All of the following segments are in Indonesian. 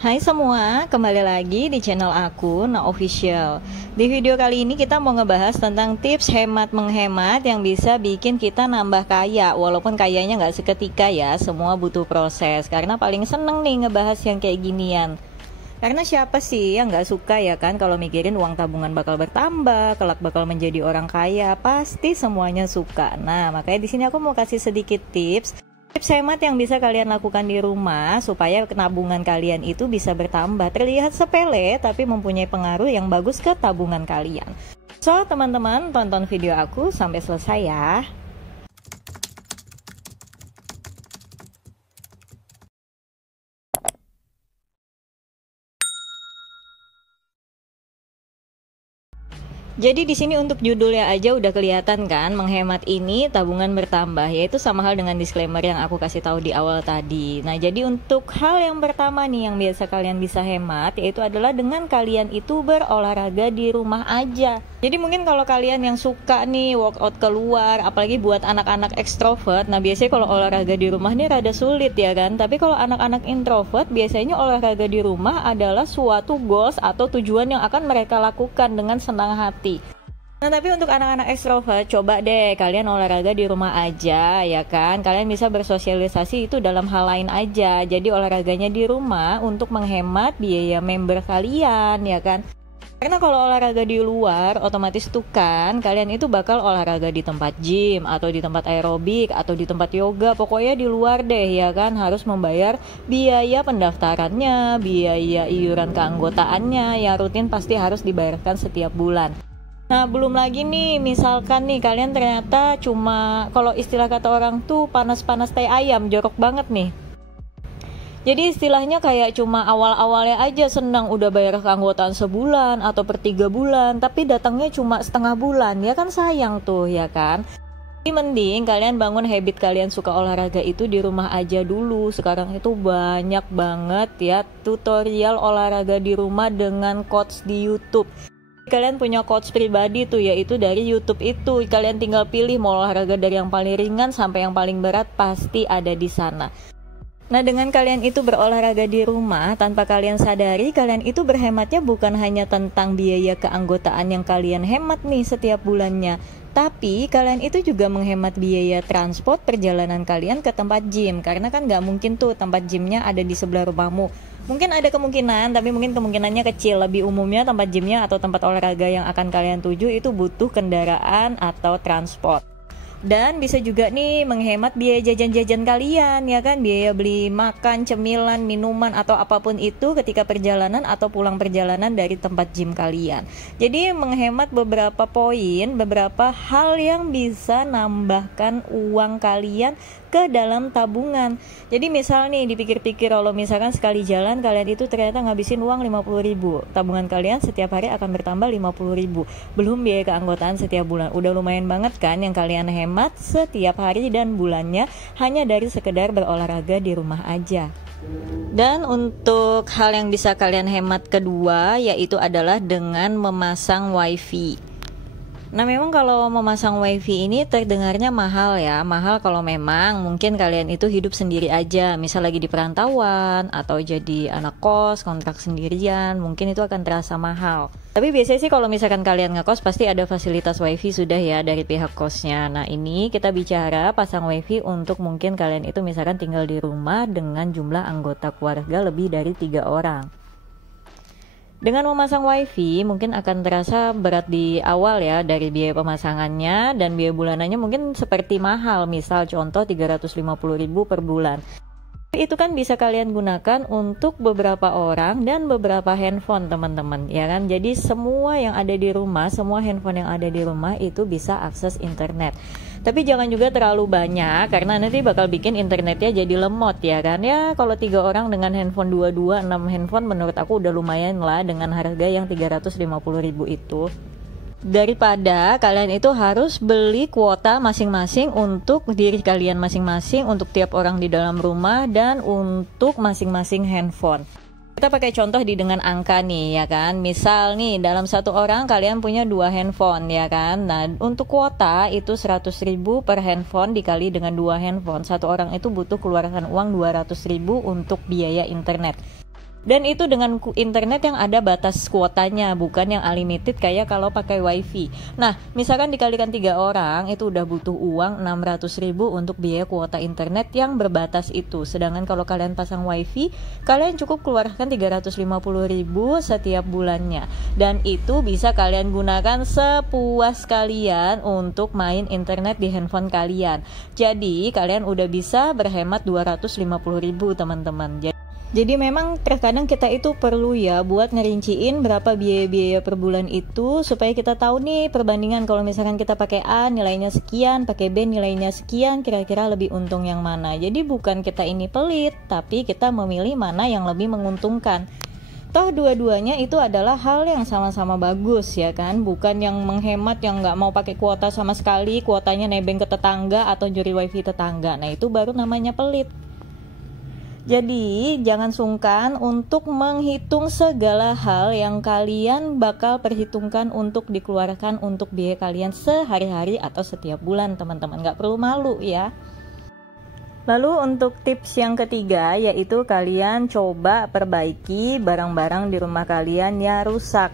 Hai semua, kembali lagi di channel aku, Na Official. Di video kali ini kita mau ngebahas tentang tips hemat menghemat yang bisa bikin kita nambah kaya. Walaupun kayanya nggak seketika ya, semua butuh proses. Karena paling seneng nih ngebahas yang kayak ginian. Karena siapa sih yang nggak suka ya kan kalau mikirin uang tabungan bakal bertambah, kelak bakal menjadi orang kaya, pasti semuanya suka. Nah, makanya di sini aku mau kasih sedikit tips hemat yang bisa kalian lakukan di rumah supaya tabungan kalian itu bisa bertambah. Terlihat sepele tapi mempunyai pengaruh yang bagus ke tabungan kalian. So, teman-teman tonton video aku sampai selesai ya. Jadi di sini untuk judulnya aja udah kelihatan kan, menghemat ini tabungan bertambah, yaitu sama hal dengan disclaimer yang aku kasih tahu di awal tadi. Nah, jadi untuk hal yang pertama nih yang biasa kalian bisa hemat yaitu adalah dengan kalian itu berolahraga di rumah aja. Jadi mungkin kalau kalian yang suka nih workout keluar, apalagi buat anak-anak ekstrovert, nah biasanya kalau olahraga di rumah nih rada sulit ya kan. Tapi kalau anak-anak introvert biasanya olahraga di rumah adalah suatu goals atau tujuan yang akan mereka lakukan dengan senang hati. Nah, tapi untuk anak-anak ekstrovert, coba deh kalian olahraga di rumah aja, ya kan? Kalian bisa bersosialisasi itu dalam hal lain aja. Jadi olahraganya di rumah untuk menghemat biaya member kalian, ya kan? Karena kalau olahraga di luar, otomatis tuh kan kalian itu bakal olahraga di tempat gym, atau di tempat aerobik, atau di tempat yoga. Pokoknya di luar deh, ya kan? Harus membayar biaya pendaftarannya, biaya iuran keanggotaannya, yang rutin pasti harus dibayarkan setiap bulan. Nah, belum lagi nih, misalkan nih kalian ternyata cuma, kalau istilah kata orang tuh panas-panas tai ayam, jorok banget nih. Jadi istilahnya kayak cuma awal-awalnya aja senang udah bayar keanggotaan sebulan atau per 3 bulan, tapi datangnya cuma setengah bulan, ya kan sayang tuh, ya kan? Jadi mending kalian bangun habit kalian suka olahraga itu di rumah aja dulu. Sekarang itu banyak banget ya tutorial olahraga di rumah dengan coach di YouTube. Kalian punya coach pribadi tuh, yaitu dari YouTube itu. Kalian tinggal pilih mau olahraga dari yang paling ringan sampai yang paling berat, pasti ada di sana. Nah, dengan kalian itu berolahraga di rumah tanpa kalian sadari, kalian itu berhematnya bukan hanya tentang biaya keanggotaan yang kalian hemat nih setiap bulannya, tapi kalian itu juga menghemat biaya transport perjalanan kalian ke tempat gym. Karena kan nggak mungkin tuh tempat gymnya ada di sebelah rumahmu. Mungkin ada kemungkinan, tapi mungkin kemungkinannya kecil. Lebih umumnya tempat gymnya atau tempat olahraga yang akan kalian tuju itu butuh kendaraan atau transport. Dan bisa juga nih menghemat biaya jajan-jajan kalian, ya kan? Biaya beli makan, cemilan, minuman, atau apapun itu ketika perjalanan atau pulang perjalanan dari tempat gym kalian. Jadi menghemat beberapa poin, beberapa hal yang bisa nambahkan uang kalian ke dalam tabungan. Jadi misal nih dipikir-pikir, kalau misalkan sekali jalan kalian itu ternyata ngabisin uang 50.000, tabungan kalian setiap hari akan bertambah 50.000, belum biaya keanggotaan setiap bulan. Udah lumayan banget kan yang kalian hemat setiap hari dan bulannya hanya dari sekedar berolahraga di rumah aja. Dan untuk hal yang bisa kalian hemat kedua yaitu adalah dengan memasang wifi. Nah, memang kalau memasang wifi ini terdengarnya mahal ya. Mahal kalau memang mungkin kalian itu hidup sendiri aja, misal lagi di perantauan atau jadi anak kos, kontrak sendirian, mungkin itu akan terasa mahal. Tapi biasanya sih kalau misalkan kalian ngekos pasti ada fasilitas wifi sudah ya dari pihak kosnya. Nah, ini kita bicara pasang wifi untuk mungkin kalian itu misalkan tinggal di rumah dengan jumlah anggota keluarga lebih dari 3 orang. Dengan memasang wifi mungkin akan terasa berat di awal ya, dari biaya pemasangannya dan biaya bulanannya mungkin seperti mahal, misal contoh 350.000 per bulan. Itu kan bisa kalian gunakan untuk beberapa orang dan beberapa handphone teman-teman, ya kan? Jadi semua yang ada di rumah, semua handphone yang ada di rumah itu bisa akses internet. Tapi jangan juga terlalu banyak karena nanti bakal bikin internetnya jadi lemot, ya kan? Ya kalau 3 orang dengan handphone 22, 6 handphone menurut aku udah lumayan lah dengan harga yang 350.000 itu. Daripada kalian itu harus beli kuota masing-masing untuk diri kalian masing-masing, untuk tiap orang di dalam rumah, dan untuk masing-masing handphone. Kita pakai contoh dengan angka nih, ya kan? Misal nih dalam satu orang kalian punya 2 handphone, ya kan? Nah, untuk kuota itu 100.000 per handphone dikali dengan 2 handphone. Satu orang itu butuh keluarkan uang 200.000 untuk biaya internet. Dan itu dengan internet yang ada batas kuotanya, bukan yang unlimited kayak kalau pakai wifi. Nah, misalkan dikalikan 3 orang, itu udah butuh uang 600.000 untuk biaya kuota internet yang berbatas itu. Sedangkan kalau kalian pasang wifi, kalian cukup keluarkan 350.000 setiap bulannya. Dan itu bisa kalian gunakan sepuas kalian untuk main internet di handphone kalian. Jadi, kalian udah bisa berhemat 250.000 teman-teman. Jadi memang terkadang kita itu perlu ya buat ngerinciin berapa biaya-biaya per bulan itu supaya kita tahu nih perbandingan kalau misalkan kita pakai A nilainya sekian, pakai B nilainya sekian, kira-kira lebih untung yang mana. Jadi bukan kita ini pelit, tapi kita memilih mana yang lebih menguntungkan. Toh dua-duanya itu adalah hal yang sama-sama bagus ya kan, bukan yang menghemat yang nggak mau pakai kuota sama sekali, kuotanya nebeng ke tetangga atau nyuri wifi tetangga. Nah itu baru namanya pelit. Jadi jangan sungkan untuk menghitung segala hal yang kalian bakal perhitungkan untuk dikeluarkan untuk biaya kalian sehari-hari atau setiap bulan teman-teman, nggak perlu malu ya. Lalu untuk tips yang ketiga yaitu kalian coba perbaiki barang-barang di rumah kalian yang rusak.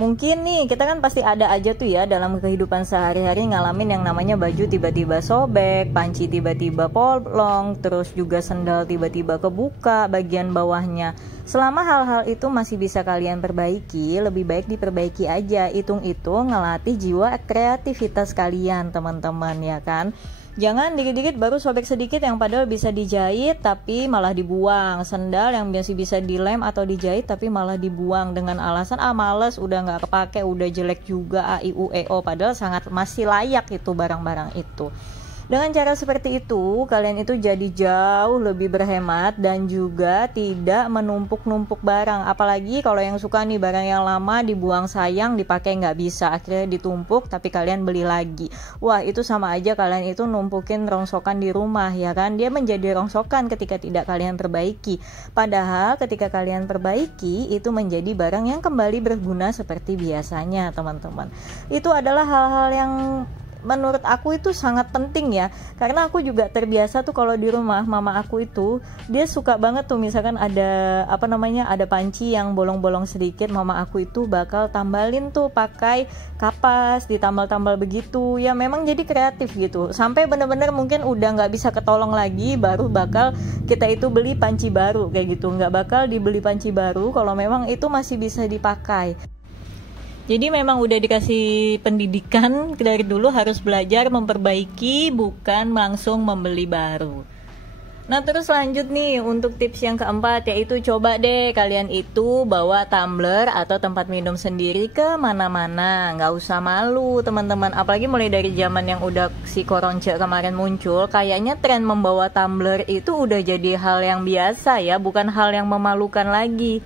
Mungkin nih kita kan pasti ada aja tuh ya dalam kehidupan sehari-hari ngalamin yang namanya baju tiba-tiba sobek, panci tiba-tiba bolong, terus juga sendal tiba-tiba kebuka bagian bawahnya. Selama hal-hal itu masih bisa kalian perbaiki, lebih baik diperbaiki aja. Hitung-hitung ngelatih jiwa kreativitas kalian teman-teman ya kan. Jangan dikit-dikit baru sobek sedikit yang padahal bisa dijahit tapi malah dibuang. Sendal yang biasa bisa dilem atau dijahit tapi malah dibuang dengan alasan males, udah nggak kepake, udah jelek juga AIUEO, padahal sangat masih layak itu barang-barang itu. Dengan cara seperti itu, kalian itu jadi jauh lebih berhemat dan juga tidak menumpuk-numpuk barang. Apalagi kalau yang suka nih barang yang lama dibuang sayang, dipakai nggak bisa, akhirnya ditumpuk tapi kalian beli lagi. Wah, itu sama aja kalian itu numpukin rongsokan di rumah ya kan. Dia menjadi rongsokan ketika tidak kalian perbaiki. Padahal ketika kalian perbaiki, itu menjadi barang yang kembali berguna seperti biasanya teman-teman. Itu adalah hal-hal yang menurut aku itu sangat penting ya, karena aku juga terbiasa tuh kalau di rumah mama aku itu dia suka banget tuh misalkan ada ada panci yang bolong-bolong sedikit, mama aku itu bakal tambalin tuh pakai kapas, ditambal-tambal begitu ya. Memang jadi kreatif gitu sampai bener-bener mungkin udah nggak bisa ketolong lagi, baru bakal kita itu beli panci baru kayak gitu. Nggak bakal dibeli panci baru kalau memang itu masih bisa dipakai. Jadi memang udah dikasih pendidikan dari dulu harus belajar memperbaiki, bukan langsung membeli baru. Nah terus lanjut nih untuk tips yang keempat, yaitu coba deh kalian itu bawa tumbler atau tempat minum sendiri ke mana-mana. Nggak usah malu teman-teman, apalagi mulai dari zaman yang udah si koronce kemarin muncul, kayaknya tren membawa tumbler itu udah jadi hal yang biasa ya, bukan hal yang memalukan lagi.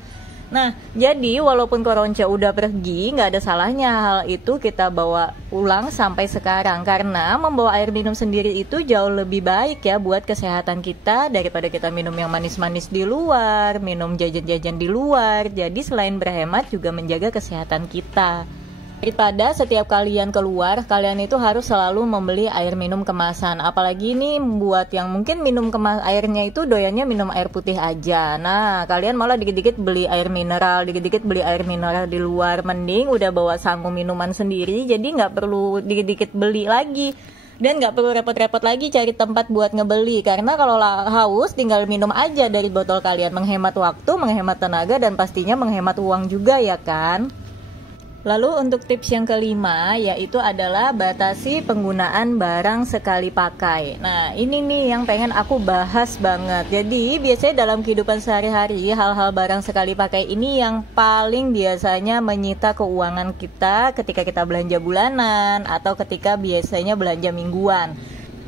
Nah, jadi walaupun koronce udah pergi, nggak ada salahnya hal itu kita bawa ulang sampai sekarang. Karena membawa air minum sendiri itu jauh lebih baik ya buat kesehatan kita daripada kita minum yang manis-manis di luar, minum jajan-jajan di luar. Jadi selain berhemat juga menjaga kesehatan kita. Daripada setiap kalian keluar, kalian itu harus selalu membeli air minum kemasan. Apalagi nih buat yang mungkin minum airnya itu doyannya minum air putih aja. Nah, kalian malah dikit-dikit beli air mineral, dikit-dikit beli air mineral di luar. Mending udah bawa samu minuman sendiri, jadi nggak perlu dikit-dikit beli lagi. Dan nggak perlu repot-repot lagi cari tempat buat ngebeli. Karena kalau haus tinggal minum aja dari botol kalian. Menghemat waktu, menghemat tenaga, dan pastinya menghemat uang juga ya kan. Lalu untuk tips yang kelima yaitu adalah batasi penggunaan barang sekali pakai. Nah ini nih yang pengen aku bahas banget. Jadi biasanya dalam kehidupan sehari-hari hal-hal barang sekali pakai ini yang paling biasanya menyita keuangan kita ketika kita belanja bulanan atau ketika biasanya belanja mingguan.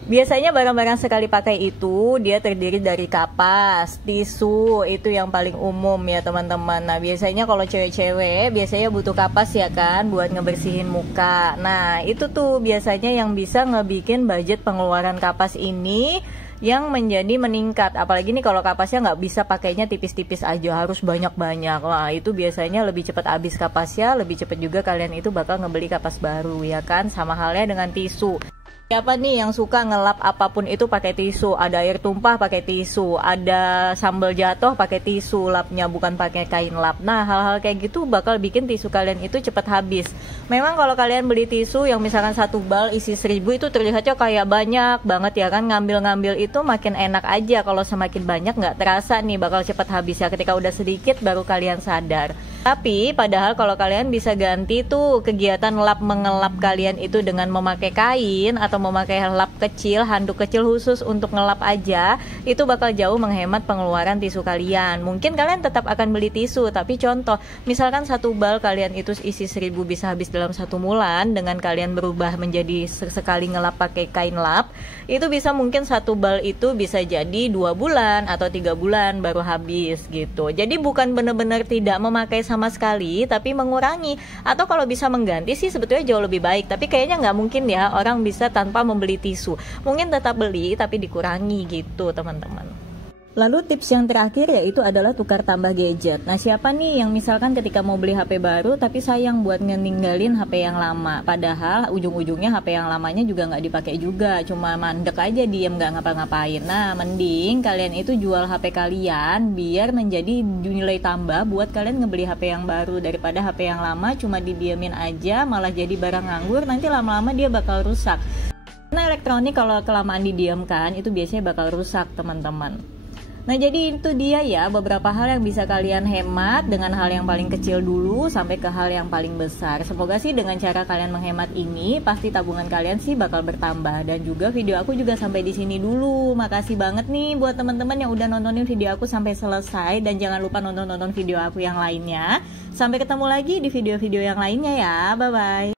Biasanya barang-barang sekali pakai itu dia terdiri dari kapas, tisu, itu yang paling umum ya teman-teman. Nah biasanya kalau cewek-cewek biasanya butuh kapas ya kan buat ngebersihin muka. Nah itu tuh biasanya yang bisa ngebikin budget pengeluaran kapas ini yang menjadi meningkat. Apalagi nih kalau kapasnya nggak bisa pakainya tipis-tipis aja, harus banyak-banyak. Wah itu biasanya lebih cepat habis kapasnya, lebih cepat juga kalian itu bakal ngebeli kapas baru ya kan. Sama halnya dengan tisu. Siapa nih yang suka ngelap apapun itu pakai tisu? Ada air tumpah pakai tisu, ada sambal jatuh pakai tisu lapnya, bukan pakai kain lap. Nah, hal-hal kayak gitu bakal bikin tisu kalian itu cepat habis. Memang kalau kalian beli tisu yang misalkan satu bal isi 1000 itu terlihatnya kayak banyak banget ya kan. Ngambil-ngambil itu makin enak aja. Kalau semakin banyak nggak terasa nih bakal cepat habis ya. Ketika udah sedikit baru kalian sadar. Tapi padahal kalau kalian bisa ganti tuh kegiatan lap mengelap kalian itu dengan memakai kain atau memakai lap kecil, handuk kecil khusus untuk ngelap aja, itu bakal jauh menghemat pengeluaran tisu kalian. Mungkin kalian tetap akan beli tisu, tapi contoh, misalkan satu bal kalian itu isi 1000 bisa habis dalam 1 bulan, dengan kalian berubah menjadi sekali ngelap pakai kain lap, itu bisa mungkin satu bal itu bisa jadi 2 bulan atau 3 bulan baru habis gitu. Jadi bukan benar-benar tidak memakai sama sekali, tapi mengurangi, atau kalau bisa mengganti sih sebetulnya jauh lebih baik. Tapi kayaknya nggak mungkin ya orang bisa tanpa membeli tisu. Mungkin tetap beli tapi dikurangi gitu teman-teman. Lalu tips yang terakhir yaitu adalah tukar tambah gadget. Nah, siapa nih yang misalkan ketika mau beli HP baru tapi sayang buat ninggalin HP yang lama, padahal ujung-ujungnya HP yang lamanya juga nggak dipakai juga, cuma mandek aja diem nggak ngapa-ngapain. Nah, mending kalian itu jual HP kalian biar menjadi nilai tambah buat kalian ngebeli HP yang baru, daripada HP yang lama cuma didiemin aja malah jadi barang nganggur, nanti lama-lama dia bakal rusak. Karena elektronik kalau kelamaan didiamkan itu biasanya bakal rusak teman-teman. Nah, jadi itu dia ya beberapa hal yang bisa kalian hemat dengan hal yang paling kecil dulu sampai ke hal yang paling besar. Semoga sih dengan cara kalian menghemat ini pasti tabungan kalian sih bakal bertambah. Dan juga video aku juga sampai di sini dulu. Makasih banget nih buat teman-teman yang udah nontonin video aku sampai selesai, dan jangan lupa nonton video aku yang lainnya. Sampai ketemu lagi di video-video yang lainnya ya. Bye bye.